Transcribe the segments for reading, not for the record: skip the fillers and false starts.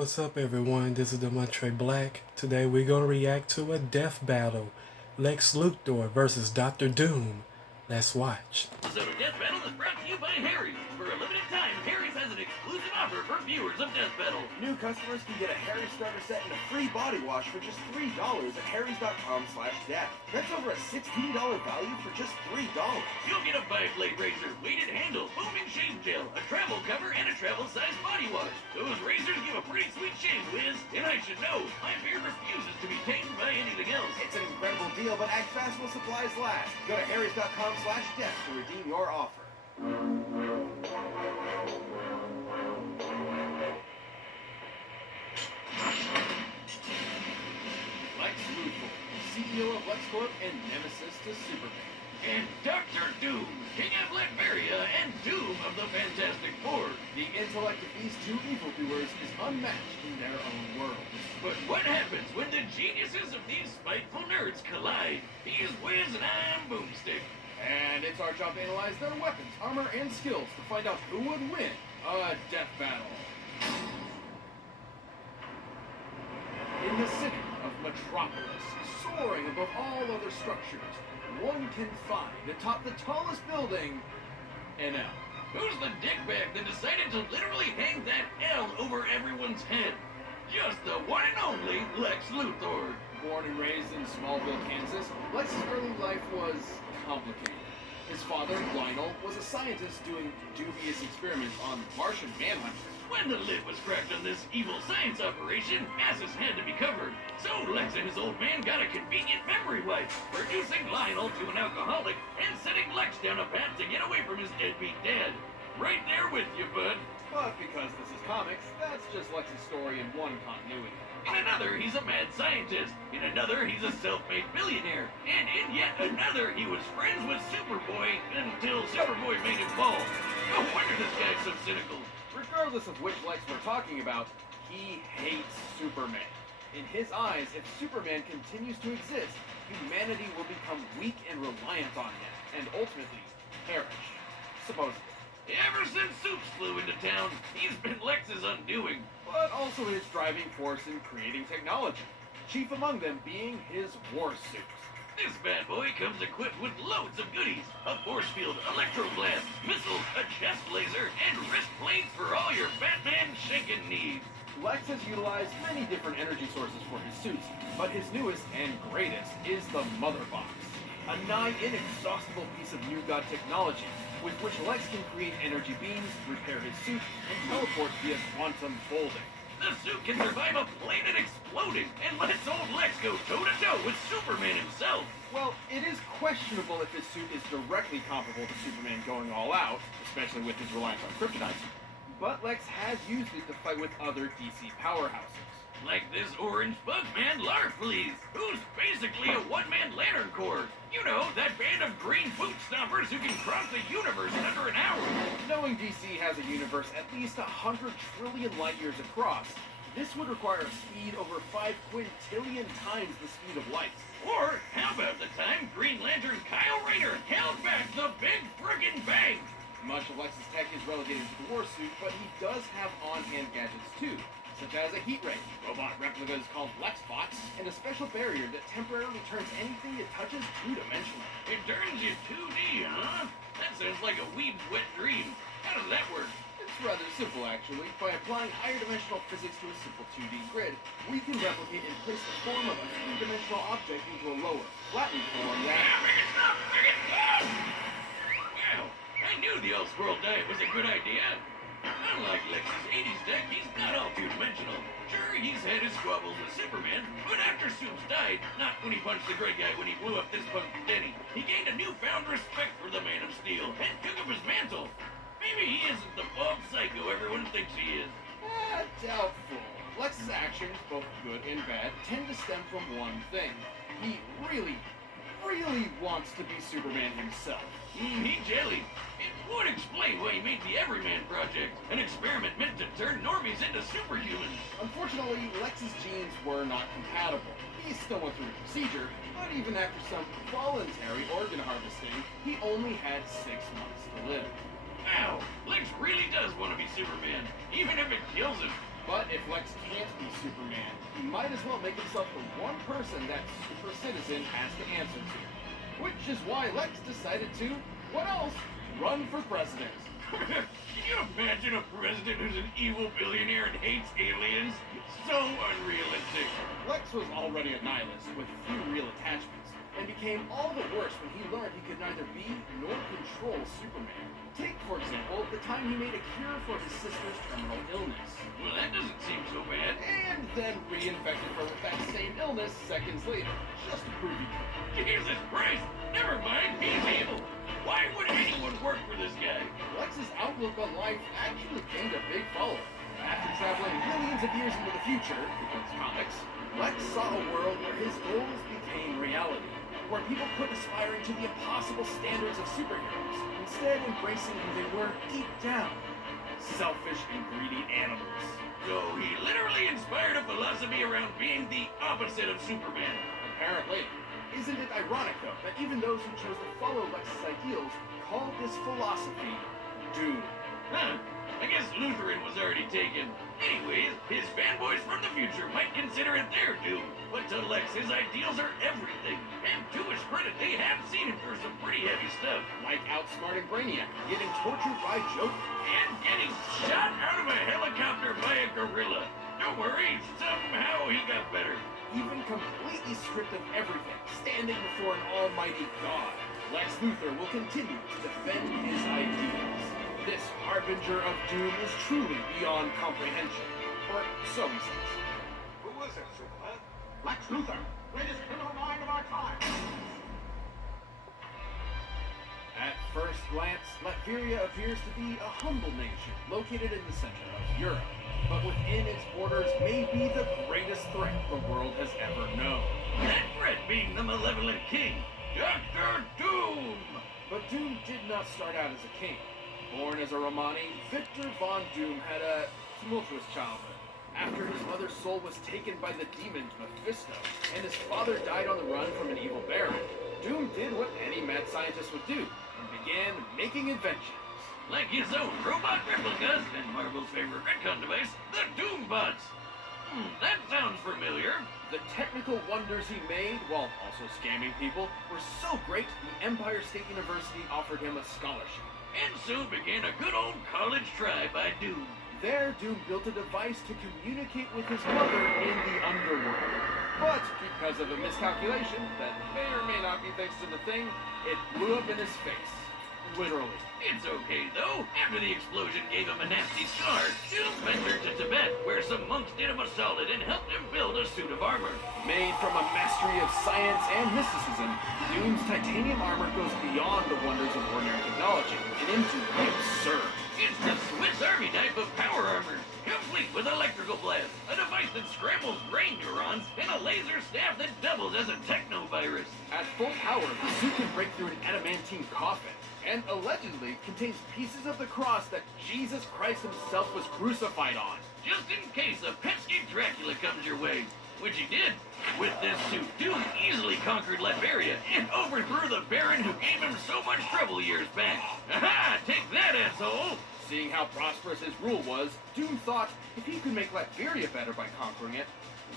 What's up, everyone? This is Demontre Black. Today we're gonna react to a death battle: Lex Luthor versus Doctor Doom. Let's watch. So Death Battle is brought to you by Harry's. For a limited time, Harry's has an exclusive offer for viewers of Death Battle. New customers can get a Harry's starter set and a free body wash for just $3 at harrys.com/death. That's over a $16 value for just $3. You'll get a 5-blade razor, weighted handle, foaming shave gel, a travel cover, and a travel-sized body wash. Those razors give a pretty sweet shave whiz, and I should know, my beard refuses to be tamed by anything else. It's an incredible deal, but act fast while supplies last. Go to harrys.com/death to redeem your offer. Lex Luthor, CEO of LexCorp and nemesis to Superman. And Doctor Doom, King of Latveria and Doom of the Fantastic Four. The intellect of these two evildoers is unmatched in their own worlds. But what happens when the geniuses of these spiteful nerds collide? He's Wiz and I'm Boomstick. And it's our job to analyze their weapons, armor, and skills to find out who would win a death battle. In the city of Metropolis, soaring above all other structures, one can find atop the tallest building an L. Who's the dickbag that decided to literally hang that L over everyone's head? Just the one and only Lex Luthor. Born and raised in Smallville, Kansas, Lex's early life was complicated. His father, Lionel, was a scientist doing dubious experiments on Martian manhunters. When the lid was cracked on this evil science operation, asses had to be covered. So Lex and his old man got a convenient memory wipe, reducing Lionel to an alcoholic and setting Lex down a path to get away from his deadbeat dad. Right there with you, bud. But because this is comics, that's just Lex's story in one continuity. In another, he's a mad scientist. In another, he's a self-made billionaire. And in yet another, he was friends with Superboy until Superboy made him fall. No wonder this guy's so cynical. Regardless of which Lex we're talking about, he hates Superman. In his eyes, if Superman continues to exist, humanity will become weak and reliant on him, and ultimately perish. Supposedly. Ever since Soups flew into town, he's been Lex's undoing. But also his driving force in creating technology, chief among them being his war suits. This bad boy comes equipped with loads of goodies. A force field, electroblast, missiles, a chest laser, and wrist plates for all your Batman shanking needs. Lex has utilized many different energy sources for his suits, but his newest and greatest is the Mother Box, a nigh inexhaustible piece of New God technology with which Lex can create energy beams, repair his suit, and teleport via quantum folding. The suit can survive a planet exploding and lets old Lex go toe-to-toe with Superman himself. Well, it is questionable if his suit is directly comparable to Superman going all out, especially with his reliance on kryptonite. But Lex has used it to fight with other DC powerhouses. Like this orange bug man, Larfleeze, who's basically a one-man Lantern Corps. You know, that band of green boot stompers who can cross the universe in under an hour. Knowing DC has a universe at least 100 trillion light years across, this would require a speed over 5 quintillion times the speed of light. Or, how about the time Green Lantern Kyle Rayner held back the Big Friggin' Bang? Much of Lex's tech is relegated to the war suit, but he does have on-hand gadgets too, such as a heat ray, robot replicas called Lexbots, and a special barrier that temporarily turns anything it touches two-dimensional. It turns you 2D, huh? That sounds like a weeb's wet dream. How does that work? It's rather simple, actually. By applying higher dimensional physics to a simple 2D grid, we can replicate and place the form of a three-dimensional object into a lower, flattened form that... Make it stop! Make it stop! Wow, I knew the Elseworld diet was a good idea. Unlike Lex's 80s tech, he's not all two-dimensional. Sure, he's had his squabbles with Superman, but after Soups died, not when he punched the great guy when he blew up this punk Denny, he gained a newfound respect for the Man of Steel and took up his mantle. Maybe he isn't the bald psycho everyone thinks he is. Doubtful. Lex's actions, both good and bad, tend to stem from one thing. He really wants to be Superman himself. He jelly. It would explain why he made the Everyman Project, an experiment meant to turn normies into superhumans. Unfortunately, Lex's genes were not compatible. He still went through the procedure, but even after some voluntary organ harvesting, he only had 6 months to live. Wow, Lex really does want to be Superman, even if it kills him. But if Lex can't be Superman, he might as well make himself the one person that super citizen has to answer to. Which is why Lex decided to, what else, run for president. Can you imagine a president who's an evil billionaire and hates aliens? So unrealistic. Lex was already a nihilist with few real attachments, and became all the worse when he learned he could neither be nor control Superman. Take, for example, the time he made a cure for his sister's terminal illness. Well, that doesn't seem so bad. And then reinfected her with that same illness seconds later, just to prove he could. Jesus Christ! Never mind, he's evil. Why would anyone work for this guy? Lex's outlook on life actually gained a big following. After traveling millions of years into the future, because comics, Lex saw a world where his goals became reality, where people quit aspiring to the impossible standards of superheroes, instead embracing who they were deep down. Selfish and greedy animals. So he literally inspired a philosophy around being the opposite of Superman. Apparently. Isn't it ironic, though, that even those who chose to follow Lex's ideals called this philosophy doom? Huh. I guess Lutheran was already taken. Anyways, his fanboys from the future might consider it their doom. But to Lex, his ideals are everything. And to his credit, they have seen him through some pretty heavy stuff. Like outsmarting Brainiac, getting tortured by Joker, And getting shot out of a helicopter by a gorilla. Don't worry, somehow he got better. even completely stripped of everything, standing before an almighty God. Lex Luthor will continue to defend his ideals. This harbinger of doom is truly beyond comprehension. Or so he says. Who is it, Superman? Lex Luthor, greatest criminal mind of our time. At first glance, Latveria appears to be a humble nation located in the center of Europe, but within its borders may be the greatest threat the world has ever known. That threat being the malevolent king, Dr. Doom! But Doom did not start out as a king. Born as a Romani, Victor Von Doom had a tumultuous childhood. After his mother's soul was taken by the demon Mephisto, and his father died on the run from an evil baron, Doom did what any mad scientist would do, and began making inventions. Like his own robot replicas and Marvel's favorite retcon device, the Doombots. That sounds familiar. The technical wonders he made, while also scamming people, were so great the Empire State University offered him a scholarship. And soon began a good old college try by Doom. There, Doom built a device to communicate with his mother in the underworld. But because of a miscalculation that may or may not be thanks to the thing, it blew up in his face. Literally. It's okay, though. After the explosion gave him a nasty scar, Doom ventured to Tibet, where some monks did him a solid and helped him build a suit of armor. Made from a mastery of science and mysticism, Doom's titanium armor goes beyond the wonders of ordinary technology and into the absurd. It's the Swiss Army knife of power armor, complete with electrical blast, a device that scrambles brain neurons, and a laser staff that doubles as a technovirus. At full power, the suit can break through an adamantine coffin, and allegedly contains pieces of the cross that Jesus Christ himself was crucified on. Just in case a pesky Dracula comes your way, which he did. With this suit, Doom easily conquered Latveria and overthrew the Baron who gave him so much trouble years back. Aha! Take that, asshole! Seeing how prosperous his rule was, Doom thought if he could make Latveria better by conquering it,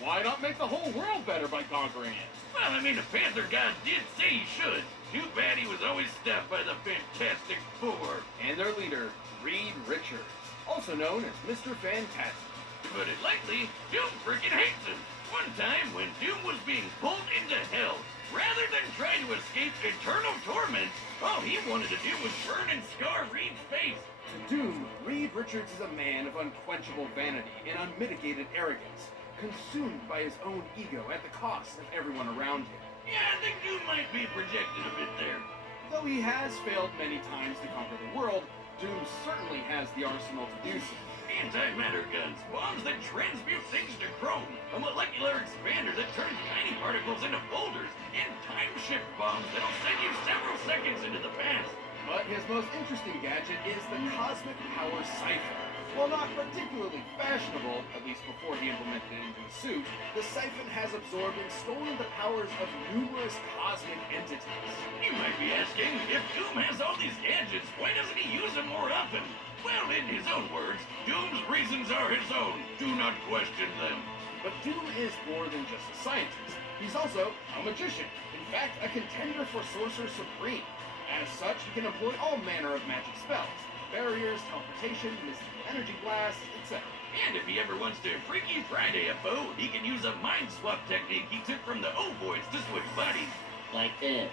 why not make the whole world better by conquering it? Well, I mean, the Panther God did say he should. Too bad he was always stopped by the Fantastic Four. And their leader, Reed Richards, also known as Mr. Fantastic. To put it lightly, Doom freaking hates him. One time, when Doom was being pulled into hell, rather than try to escape eternal torment, all he wanted to do was burn and scar Reed's face. To Doom, Reed Richards is a man of unquenchable vanity and unmitigated arrogance, consumed by his own ego at the cost of everyone around him. Yeah, I think Doom might be projected a bit there. Though he has failed many times to conquer the world, Doom certainly has the arsenal to do so. Antimatter guns, bombs that transmute things to chrome, a molecular expander that turns tiny particles into boulders, and time-shift bombs that'll send you several seconds into the past. But his most interesting gadget is the Cosmic Power Cipher. While not particularly fashionable, at least before he implemented it into a suit, the Siphon has absorbed and stolen the powers of numerous cosmic entities. You might be asking, if Doom has all these gadgets, why doesn't he use them more often? Well, in his own words, Doom's reasons are his own. Do not question them. But Doom is more than just a scientist. He's also a magician. In fact, a contender for Sorcerer Supreme. As such, he can employ all manner of magic spells. Barriers, teleportation, mystical energy blasts, etc. And if he ever wants to Freaky Friday a foe, he can use a mind swap technique he took from the Ovoids to switch bodies. Like this.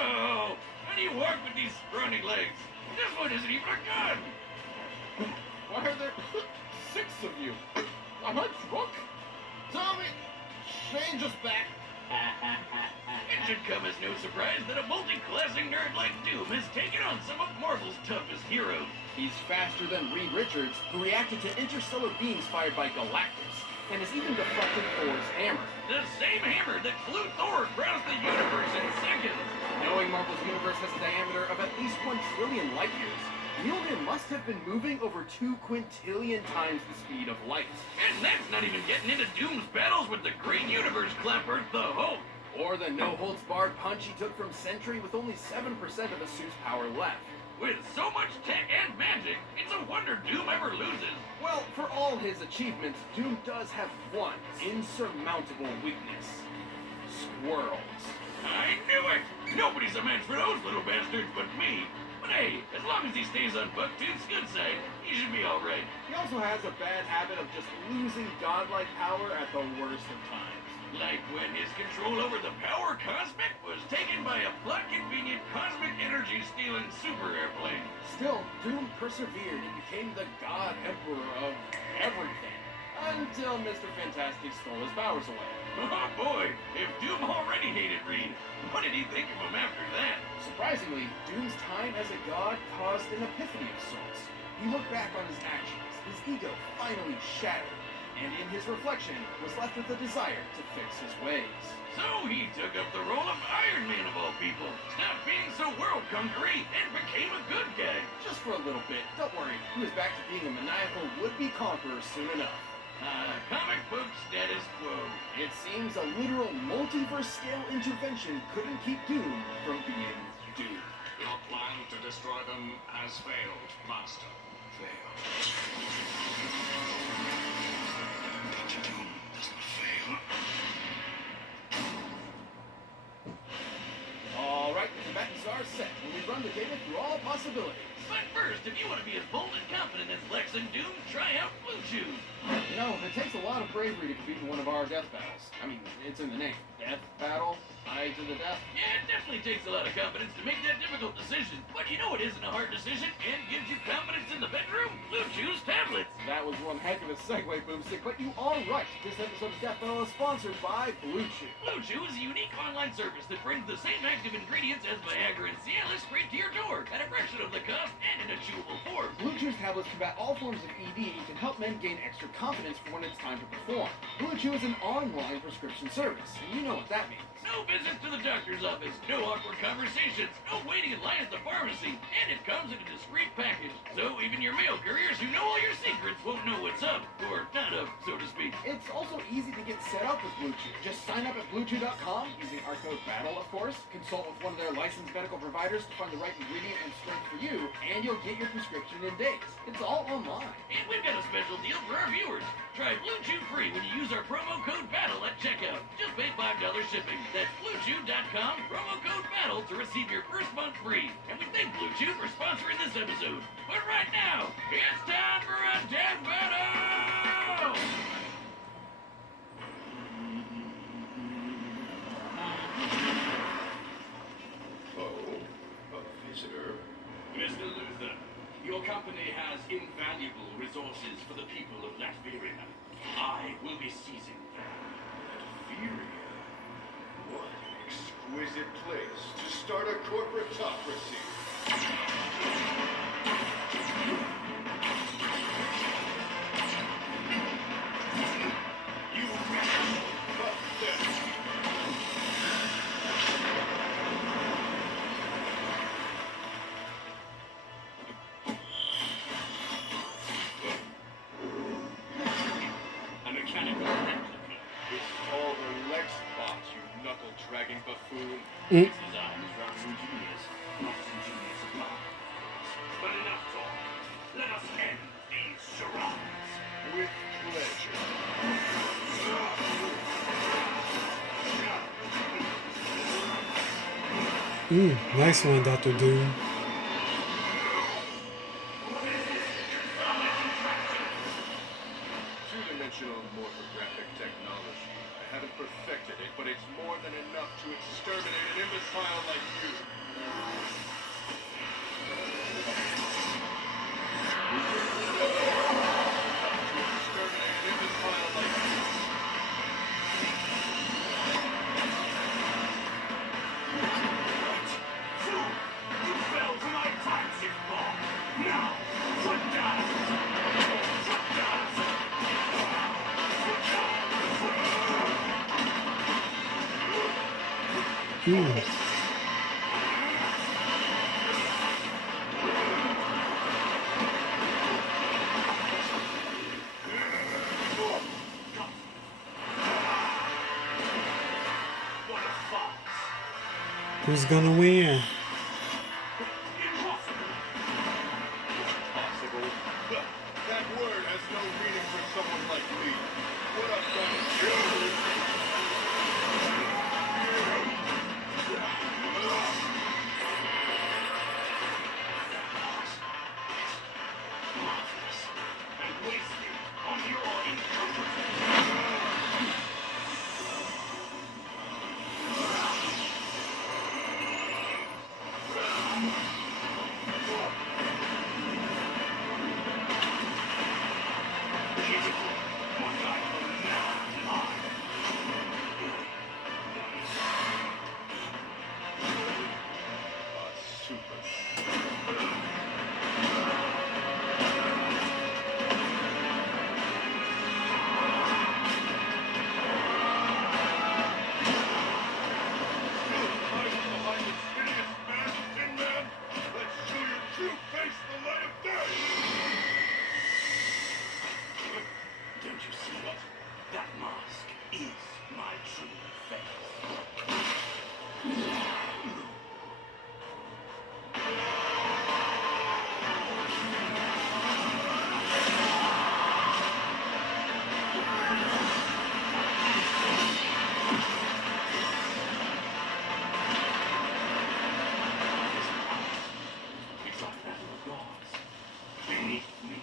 Oh, how do you walk with these scrawny legs? This one isn't even a gun! Why are there 6 of you? Am I drunk? Tommy, change us back. It should come as no surprise that a multi-classing nerd like Doom has taken on some of Marvel's toughest heroes. He's faster than Reed Richards, who reacted to interstellar beams fired by Galactus, and has even deflected Thor's hammer. The same hammer that flew Thor across the universe in seconds. Knowing Marvel's universe has a diameter of at least 1 trillion light years, Mjolnir must have been moving over 2 quintillion times the speed of light. And that's not even getting into Doom's battles with the Green Universe Clapper, the Hulk. Or the no-holds-barred punch he took from Sentry with only 7% of the suit's power left. With so much tech and magic, it's a wonder Doom ever loses. Well, for all his achievements, Doom does have one insurmountable weakness. Squirrels. I knew it! Nobody's a match for those little bastards but me. But hey, as long as he stays on Bucktooth's good side, he should be alright. He also has a bad habit of just losing godlike power at the worst of times. Like when his control over the Power Cosmic was taken by a plot-convenient cosmic energy-stealing super airplane. Still, Doom persevered and became the God Emperor of everything. Until Mr. Fantastic stole his powers away. Oh boy, if Doom already hated Reed, what did he think of him after that? Surprisingly, Doom's time as a god caused an epiphany of sorts. He looked back on his actions, his ego finally shattered, and in his reflection was left with a desire to fix his ways. So he took up the role of Iron Man of all people, stopped being so world-conquering, and became a good guy. Just for a little bit, don't worry, he was back to being a maniacal would-be conqueror soon enough. Comic book status quo. It seems a literal multiverse-scale intervention couldn't keep Doom from being Doom. Your plan to destroy them has failed, Master. Failed. Dr. Doom does not fail. All right, the combatants are set, and we run the data through all possibilities. But first, if you want to be as bold and confident as Lex and Doom, try out Blue Chew. You know, it takes a lot of bravery to compete in one of our death battles. I mean, it's in the name. Death battle? Eye to the death? Yeah, it definitely takes a lot of confidence to make that difficult decision. But you know it isn't a hard decision and gives you confidence in the bedroom? Blue Chew's tablets. That was one heck of a segue, Boomstick, but you are right. This episode's Death Battle is sponsored by Blue Chew. Blue Chew is a unique online service that brings the same active ingredients as Viagra and Cialis straight to your door at a fraction of the cost and in a chewable form. Blue Chew's tablets combat all forms of ED and can help men gain extra confidence for when it's time to perform. Blue Chew is an online prescription service, and you know what that means. No visits to the doctor's office, no awkward conversations, no waiting in line at the pharmacy, and it comes in a discreet package. So even your mail couriers who know all your secrets won't know what's up, or not up, so to speak. It's also easy to get set up with Blue Chew. Just sign up at BlueChew.com using our code BATTLE, of course. Consult with one of their licensed medical providers to find the right ingredient and strength for you, and you'll get your prescription in days. It's all online. And we've got a special deal for our viewers. Try Blue Chew free when you use our promo code BATTLE at checkout. Just pay $5 shipping. That's BlueChew.com, promo code BATTLE to receive your first month free. And we thank Blue Chew for sponsoring this episode. But right now, it's time for a death battle! Oh, a visitor. Mr. Luther, your company has invaluable resources for the people of Latveria. I will be seizing them. Latveria. What an exquisite place to start a corporatocracy. You But then, mechanical replica. It's called a Lex bot, you knuckle-dragging buffoon. His design is rather ingenious, not as ingenious as mine. But enough talk. Let us end these charades. With pleasure. Nice one, Dr. Doom. Two-dimensional morphographic technology. I haven't perfected it, but it's more than enough to exterminate an imbecile like you. You fell to my toxic ball. Now, what does? What does? What a farce. Who's gonna win? Impossible. Possible. But that word has no meaning for someone like me. What I've done is you. Marvelous. And wasted on your incompetence. Pitiful. What I command A super. Don't you see it? That mask is my true face. It's like that of the gods beneath me.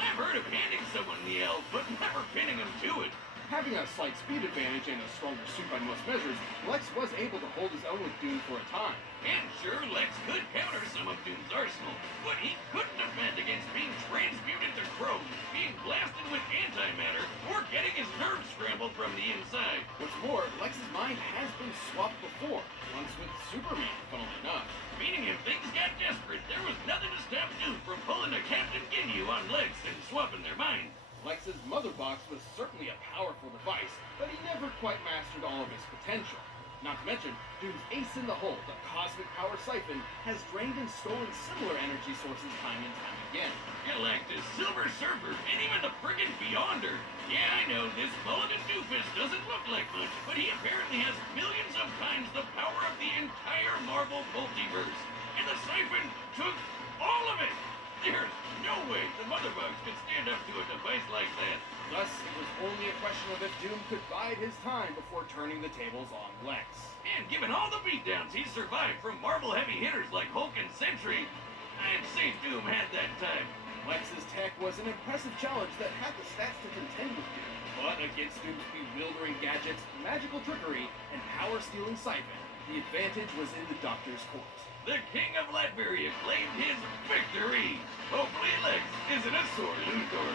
I've heard of handing someone the elf, but never pinning him to it. Having a slight speed advantage and a stronger suit by most measures, Lex was able to hold his own with Doom for a time. And sure, Lex could counter some of Doom's arsenal, but he couldn't defend against being transmuted to chrome, being blasted with antimatter, or getting his nerves scrambled from the inside. What's more, Lex's mind has been swapped before, once with Superman, funnily enough. Meaning if things got desperate, there was nothing to stop Doom from pulling a Captain Ginyu on Lex and swapping their minds. Lex's mother box was certainly a powerful device, but he never quite mastered all of its potential. Not to mention, Doom's ace in the hole, the cosmic power siphon, has drained and stolen similar energy sources time and time again. Galactus, Silver Surfer, and even the friggin' Beyonder. Yeah, I know, this mulleted doofus doesn't look like much, but he apparently has millions of times the power of the entire Marvel multiverse. And the siphon took all of it! There's no way the Mother Bugs could stand up to a device like that. Thus, it was only a question of if Doom could bide his time before turning the tables on Lex. And given all the beatdowns he's survived from Marvel heavy hitters like Hulk and Sentry, I'd say Doom had that time. Lex's tech was an impressive challenge that had the stats to contend with Doom. But against Doom's bewildering gadgets, magical trickery, and power-stealing siphon, the advantage was in the Doctor's court. The King of Latveria claimed his victory. Hopefully Lex isn't a sore loser.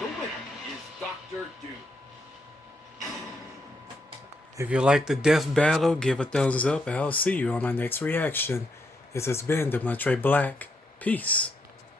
The winner is Dr. Doom. If you like the death battle, give a thumbs up and I'll see you on my next reaction. This has been the Montre Black. Peace.